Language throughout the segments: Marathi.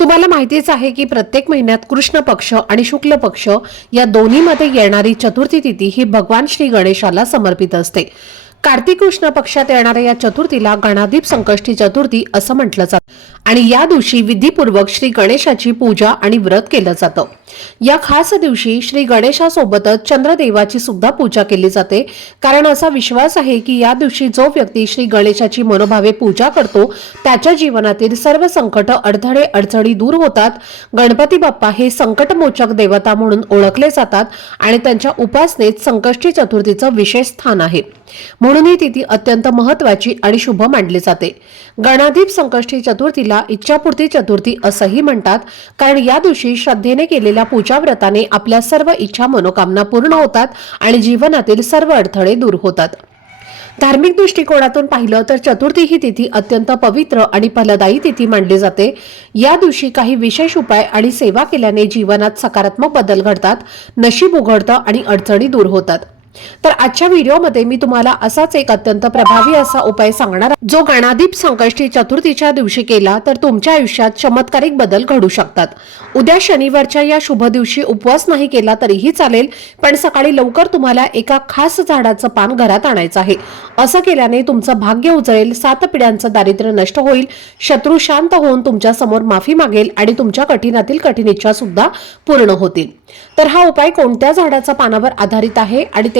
तुम्हाला माहितीच आहे की प्रत्येक महिन्यात कृष्ण पक्ष आणि शुक्ल पक्ष या दोन्हीमध्ये येणारी चतुर्थी तिथी ही भगवान श्री गणेशाला समर्पित असते. कार्तिक कृष्ण पक्षात येणाऱ्या या चतुर्थीला गणादीप संकष्टी चतुर्थी असं म्हटलं जातं. आणि या दिवशी विधीपूर्वक श्री गणेशाची पूजा आणि व्रत केलं जातं. या खास दिवशी श्री गणेशासोबतच चंद्रदेवाची सुद्धा पूजा केली जाते. कारण असा विश्वास आहे की या दिवशी जो व्यक्ती श्री गणेशाची मनोभावे पूजा करतो त्याच्या जीवनातील सर्व संकट अडथळे अडचणी दूर होतात. गणपती बाप्पा हे संकटमोचक देवता म्हणून ओळखले जातात आणि त्यांच्या उपासनेत संकष्टी चतुर्थीचं विशेष स्थान आहे. म्हणून ही तिथी अत्यंत महत्वाची आणि शुभ मानली जाते. गणाधीप संकष्टी चतुर्थीला इच्छापूर्ती चतुर्थी असंही म्हणतात कारण या दिवशी श्रद्धेने केलेल्या पूजा व्रताने आपल्या सर्व इच्छा मनोकामना पूर्ण होतात आणि जीवनातील सर्व अडथळे दूर होतात. धार्मिक दृष्टिकोनातून पाहिलं तर चतुर्थी ही तिथी अत्यंत पवित्र आणि फलदायी तिथी मानली जाते. या दिवशी काही विशेष उपाय आणि सेवा केल्याने जीवनात सकारात्मक बदल घडतात नशीब उघडतं आणि अडचणी दूर होतात. तर आजच्या व्हिडिओमध्ये मी तुम्हाला असाच एक अत्यंत प्रभावी असा उपाय सांगणार जो गणादीप संकष्टी चतुर्थीच्या दिवशी केला तर तुमच्या आयुष्यात चमत्कारिक बदल घडू शकतात. उद्या शनिवारच्या या शुभ दिवशी उपवास नाही केला तरीही चालेल पण सकाळी लवकर तुम्हाला एका खास झाडाचं पान घरात आणायचं आहे. असं केल्याने तुमचं भाग्य उजळेल सात पिढ्यांचं दारिद्र्य नष्ट होईल शत्रू शांत होऊन तुमच्यासमोर माफी मागेल आणि तुमच्या कठीणातील कठीण इच्छा सुद्धा पूर्ण होतील. तर हा उपाय कोणत्या झाडाच्या पानावर आधारित आहे आणि ते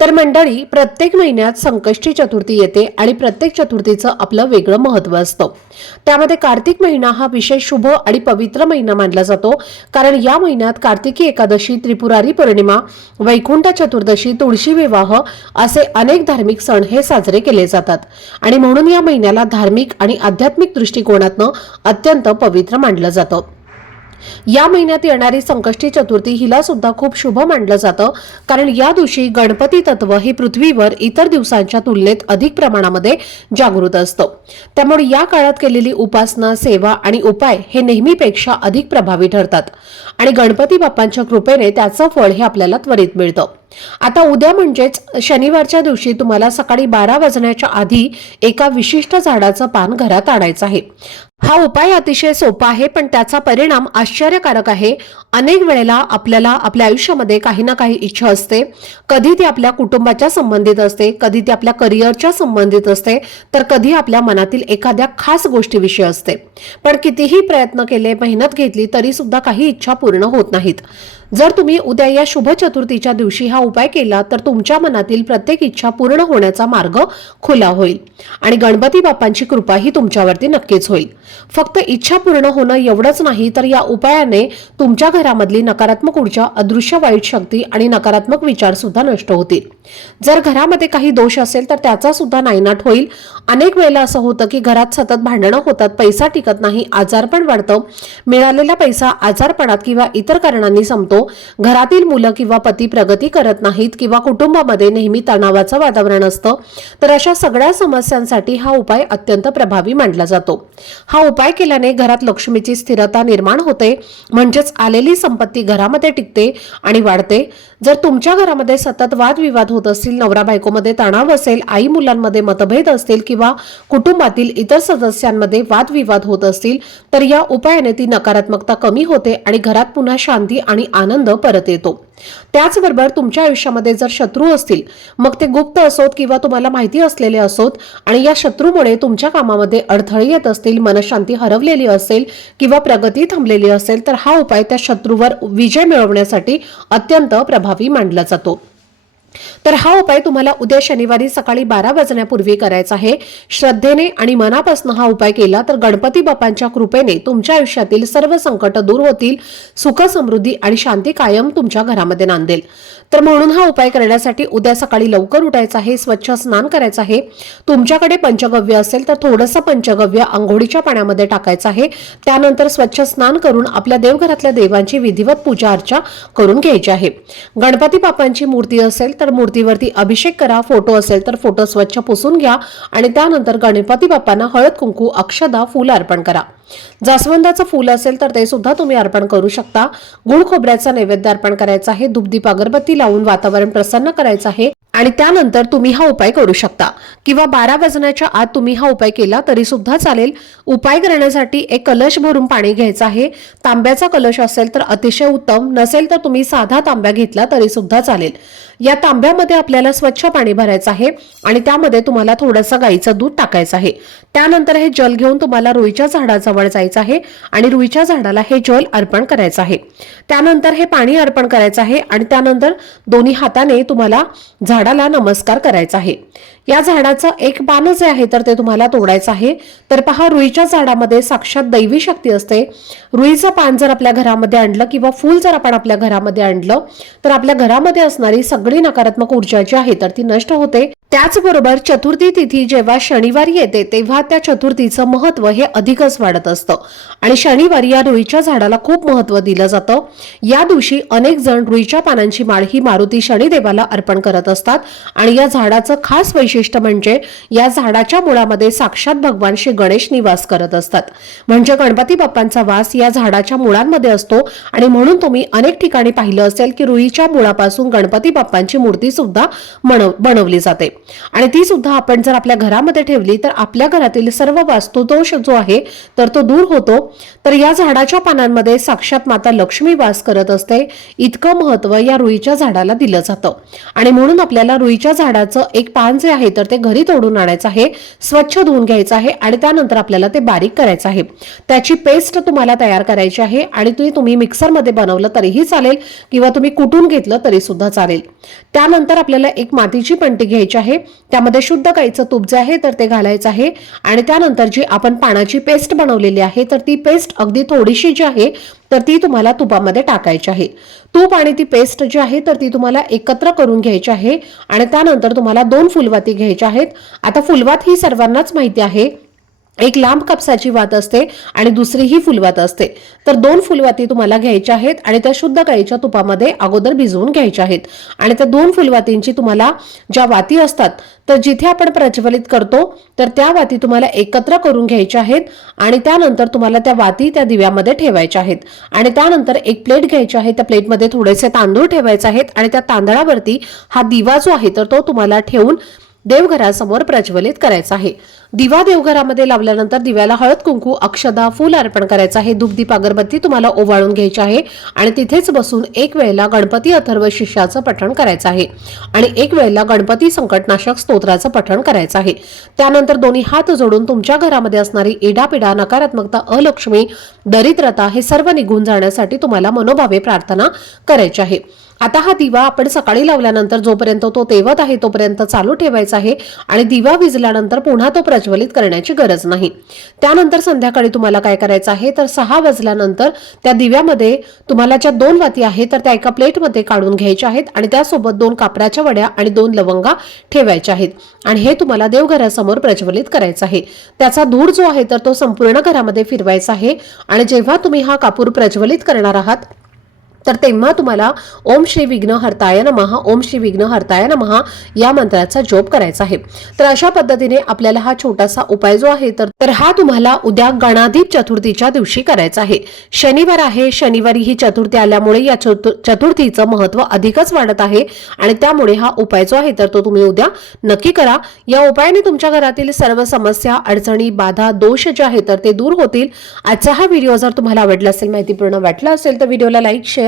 तर मंडळी प्रत्येक महिन्यात संकष्टी चतुर्थी येते आणि प्रत्येक चतुर्थीचं आपलं वेगळं महत्त्व असतं. त्यामध्ये कार्तिक महिना हा विशेष शुभ आणि पवित्र महिना मानला जातो. कारण या महिन्यात कार्तिकी एकादशी त्रिपुरारी पौर्णिमा वैकुंठ चतुर्दशी तुळशी विवाह असे अनेक धार्मिक सण हे साजरे केले जातात. आणि म्हणून या महिन्याला धार्मिक आणि आध्यात्मिक दृष्टिकोनातनं अत्यंत पवित्र मानलं जातं. या महिन्यात येणारी संकष्टी चतुर्थी हिला सुद्धा खूप शुभ मानलं जातं. कारण या दिवशी गणपती तत्व हे पृथ्वीवर इतर दिवसांच्या तुलनेत अधिक प्रमाणामध्ये जागृत असतं. त्यामुळे या काळात केलेली उपासना सेवा आणि उपाय हे नेहमीपेक्षा अधिक प्रभावी ठरतात. आणि गणपती बाप्पांच्या कृपेने त्याचं फळ हे आपल्याला त्वरित मिळतं. आता उद्या म्हणजेच शनिवारच्या दिवशी तुम्हाला सकाळी बारा वाजण्याच्या आधी एका विशिष्ट झाडाचं पान घरात आणायचं आहे. हा उपाय अतिशय सोपा आहे पण त्याचा परिणाम आश्चर्यकारक आहे. अनेक वेळेला आपल्याला आपल्या आयुष्यामध्ये काही ना काही इच्छा असते. कधी ती आपल्या कुटुंबाच्या संबंधित असते कधी ती आपल्या करिअरच्या संबंधित असते तर कधी आपल्या मनातील एखाद्या खास गोष्टीविषयी असते. पण कितीही प्रयत्न केले मेहनत घेतली तरी सुद्धा काही इच्छा पूर्ण होत नाहीत. जर तुम्ही उद्या या शुभ चतुर्थीच्या दिवशी हा उपाय केला तर तुमच्या मनातील प्रत्येक इच्छा पूर्ण होण्याचा मार्ग खुला होईल. आणि गणपती बाप्पांची कृपा ही तुमच्यावरती नक्कीच होईल. फक्त इच्छा पूर्ण होणं एवढंच नाही तर या उपायाने तुमच्या घरामधली नकारात्मक ऊर्जा अदृश्य वाईट शक्ती आणि नकारात्मक विचार सुद्धा नष्ट होतील. जर घरामध्ये काही दोष असेल तर त्याचा सुद्धा नायनाट होईल. अनेक वेळेला असं होतं की घरात सतत भांडणं होतात पैसा टिकत नाही आजारपण वाढतं. मिळालेला पैसा आजारपणात किंवा इतर कारणांनी संपतो. घरातील मुलं किंवा पती प्रगती करत नाहीत किंवा कुटुंबामध्ये नेहमी तणावाचं वातावरण असतं तर अशा सगळ्या समस्यांसाठी हा उपाय अत्यंत प्रभावी मानला जातो. हा उपाय केल्याने घरात लक्ष्मीची स्थिरता निर्माण होते म्हणजेच आलेली संपत्ती घरामध्ये टिकते आणि वाढते. जर तुमच्या घरामध्ये सतत वादविवाद होत असतील नवरा बायकोमध्ये तणाव असेल आई मुलांमध्ये मतभेद असतील किंवा कुटुंबातील इतर सदस्यांमध्ये वादविवाद होत असतील तर या उपायाने ती नकारात्मकता कमी होते आणि घरात पुन्हा शांती आणि आनंद आनंद परत येतो. त्याचबरोबर तुमच्या आयुष्यामध्ये जर शत्रू असतील मग ते गुप्त असोत किंवा तुम्हाला माहिती असलेले असोत आणि या शत्रूमुळे तुमच्या कामामध्ये अडथळे येत असतील मनशांती हरवलेली असेल किंवा प्रगती थांबलेली असेल तर हा उपाय त्या शत्रूवर विजय मिळवण्यासाठी अत्यंत प्रभावी मानला जातो. तर हा उपाय तुम्हाला उद्या शनिवारी सकाळी बारा वाजण्यापूर्वी करायचा आहे. श्रद्धेने आणि मनापासून हा उपाय केला तर गणपती बाप्पांच्या कृपेने तुमच्या आयुष्यातील सर्व संकट दूर होतील सुख समृद्धी आणि शांती कायम तुमच्या घरामध्ये नांदेल. तर म्हणून हा उपाय करण्यासाठी उद्या सकाळी लवकर उठायचं आहे स्वच्छ स्नान करायचं आहे. तुमच्याकडे पंचगव्य असेल तर थोडंसं पंचगव्य आंघोळीच्या पाण्यामध्ये टाकायचं आहे. त्यानंतर स्वच्छ स्नान करून आपल्या देवघरातल्या देवांची विधिवत पूजा अर्चा करून घ्यायची आहे. गणपती बाप्पांची मूर्ती असेल तर मूर्तीवरती अभिषेक करा फोटो असेल तर फोटो स्वच्छ पुसून घ्या आणि त्यानंतर गणपती बाप्पांना हळद कुंकू अक्षदा फूल अर्पण करा. जास्वंदाचं फूल असेल तर ते सुद्धा तुम्ही अर्पण करू शकता. गुळ खोबऱ्याचा नैवेद्य अर्पण करायचा आहे धूपदीप अगरबत्ती लावून वातावरण प्रसन्न करायचं आहे आणि त्यानंतर तुम्ही हा उपाय करू शकता. किंवा बारा वाजण्याच्या आत तुम्ही हा उपाय केला तरी सुद्धा चालेल. उपाय करण्यासाठी एक कलश भरून पाणी घ्यायचं आहे. तांब्याचा कलश असेल तर अतिशय उत्तम नसेल तर तुम्ही साधा तांब्या घेतला तरी सुद्धा चालेल. या तांब्यामध्ये आपल्याला स्वच्छ पाणी भरायचं आहे आणि त्यामध्ये तुम्हाला थोडंसं गाईचं दूध टाकायचं आहे. त्यानंतर हे जल घेऊन तुम्हाला रुईच्या झाडाजवळ जायचं आहे आणि रुईच्या झाडाला हे जल अर्पण करायचं आहे. त्यानंतर हे पाणी अर्पण करायचं आहे आणि त्यानंतर दोन्ही हाताने तुम्हाला झाडाला नमस्कार करायचा आहे. या झाडाचं एक पान जे आहे तर ते तुम्हाला तोडायचं आहे. तर पहा रुईच्या झाडामध्ये साक्षात दैवी शक्ती असते. रुईचं पान जर आपल्या घरामध्ये आणलं किंवा फूल जर आपण आपल्या घरामध्ये आणलं तर आपल्या घरामध्ये असणारी सगळी नकारात्मक ऊर्जा जी आहे तर ती नष्ट होते. त्याचबरोबर चतुर्थी तिथी जेव्हा शनिवारी येते तेव्हा त्या चतुर्थीचं महत्त्व हे अधिकच वाढत असतं. आणि शनिवारी या रुईच्या झाडाला खूप महत्त्व दिलं जातं. या दिवशी अनेक जण रुईच्या पानांची माळ ही मारुती शनिदेवाला अर्पण करत असतात. आणि या झाडाचं खास वैशिष्ट्य म्हणजे या झाडाच्या मुळामध्ये साक्षात भगवान श्री गणेश निवास करत असतात. म्हणजे गणपती बाप्पांचा वास या झाडाच्या मुळांमध्ये असतो. आणि म्हणून तुम्ही अनेक ठिकाणी पाहिलं असेल की रुईच्या मुळापासून गणपती बाप्पांची मूर्ती सुद्धा बनवली जाते. आणि ती सुद्धा आपण जर आपल्या घरामध्ये ठेवली तर आपल्या घरातील सर्व वास्तुदोष जो आहे तर तो दूर होतो. तर या झाडाच्या पानांमध्ये साक्षात माता लक्ष्मी वास करत असते. इतकं महत्त्व या रुईच्या झाडाला दिलं जातं. आणि म्हणून आपल्याला रुईच्या झाडाचं एक पान जे आहे तर ते घरी तोडून आणायचं आहे स्वच्छ धुवून घ्यायचं आहे आणि त्यानंतर आपल्याला ते बारीक करायचं आहे. त्याची पेस्ट तुम्हाला तयार करायची आहे आणि ती तुम्ही मिक्सरमध्ये बनवलं तरीही चालेल किंवा तुम्ही कुटून घेतलं तरी सुद्धा चालेल. त्यानंतर आपल्याला एक मातीची पंटी घ्यायची आहे. त्यामध्ये शुद्ध गाईचं तूप जे आहे तर ते घालायचं आहे. आणि त्यानंतर जी आपण पानाची पेस्ट बनवलेली आहे तर ती पेस्ट अगदी थोडीशी जी आहे तर ती तुम्हाला तुपामध्ये टाकायची आहे. तूप आणि ती पेस्ट जी आहे तर ती तुम्हाला एकत्र करून घ्यायची आहे. आणि त्यानंतर तुम्हाला दोन फुलवाती घ्यायच्या आहेत. आता फुलवात ही सर्वांनाच माहिती आहे. एक लांब कापसाची वात असते आणि दुसरी ही फुलवात असते. तर दोन फुलवाती तुम्हाला घ्यायच्या आहेत आणि त्या शुद्ध गाईच्या तुपामध्ये अगोदर भिजवून घ्यायच्या आहेत. आणि त्या दोन फुलवातींची तुम्हाला ज्या वाती असतात तर जिथे आपण प्रज्वलित करतो तर त्या वाती तुम्हाला एकत्र करून घ्यायच्या आहेत आणि त्यानंतर तुम्हाला त्या वाती त्या दिव्यामध्ये ठेवायच्या आहेत. आणि त्यानंतर एक प्लेट घ्यायची आहे त्या प्लेटमध्ये थोडेसे तांदूळ ठेवायचे आहेत आणि त्या तांदळावरती हा दिवा जो आहे तर तो तुम्हाला ठेवून देवघरासमोर प्रज्वलित करायचा आहे. दिवा देवघरामध्ये लावल्यानंतर दिव्याला हळद कुंकू अक्षदा फूल अर्पण करायचं आहे. धूपदीप अगरबत्ती तुम्हाला ओवाळून घ्यायची आहे आणि तिथेच बसून एक वेळेला गणपती अथर्व शिष्याचं पठण करायचं आहे. आणि एक वेळेला गणपती संकटनाशक स्तोत्राचं पठण करायचं आहे. त्यानंतर दोन्ही हात जोडून तुमच्या घरामध्ये असणारी इडापिडा नकारात्मकता अलक्ष्मी दरिद्रता हे सर्व निघून जाण्यासाठी तुम्हाला मनोभावे प्रार्थना करायची आहे. आता हा दिवा आपण सकाळी लावल्यानंतर जोपर्यंत तो तेवत आहे तोपर्यंत चालू ठेवायचा आहे आणि दिवा विजल्यानंतर पुन्हा तो प्रज्वलित करण्याची गरज नाही. त्यानंतर संध्याकाळी तुम्हाला काय करायचं आहे तर सहा वाजल्यानंतर त्या दिव्यामध्ये तुम्हाला ज्या दोन वाती आहेत तर त्या एका प्लेटमध्ये काढून घ्यायच्या आहेत आणि त्यासोबत दोन कापराच्या वड्या आणि दोन लवंगा ठेवायच्या आहेत. आणि हे तुम्हाला देवघरासमोर प्रज्वलित करायचं आहे. त्याचा धूर जो आहे तर तो संपूर्ण घरामध्ये फिरवायचा आहे आणि जेव्हा तुम्ही हा कापूर प्रज्वलित करणार आहात तर तेव्हा तुम्हाला ओम श्री विघ्न हरताय ओम श्री विघ्न हरताय या मंत्राचा जोप करायचा आहे. तर अशा पद्धतीने आपल्याला हा छोटासा उपाय जो आहे तर तर हा तुम्हाला उद्या गणाधीप चतुर्थीच्या दिवशी करायचा आहे. शनिवार आहे शनिवारी ही चतुर्थी आल्यामुळे या चतुर्थीचं महत्त्व अधिकच वाढत आहे आणि त्यामुळे हा उपाय जो आहे तर तो तुम्ही उद्या नक्की करा. या उपायाने तुमच्या घरातील सर्व समस्या अडचणी बाधा दोष जे आहेत तर ते दूर होतील. आजचा हा व्हिडिओ जर तुम्हाला आवडला असेल माहितीपूर्ण वाटला असेल तर व्हिडिओला लाईक शेअर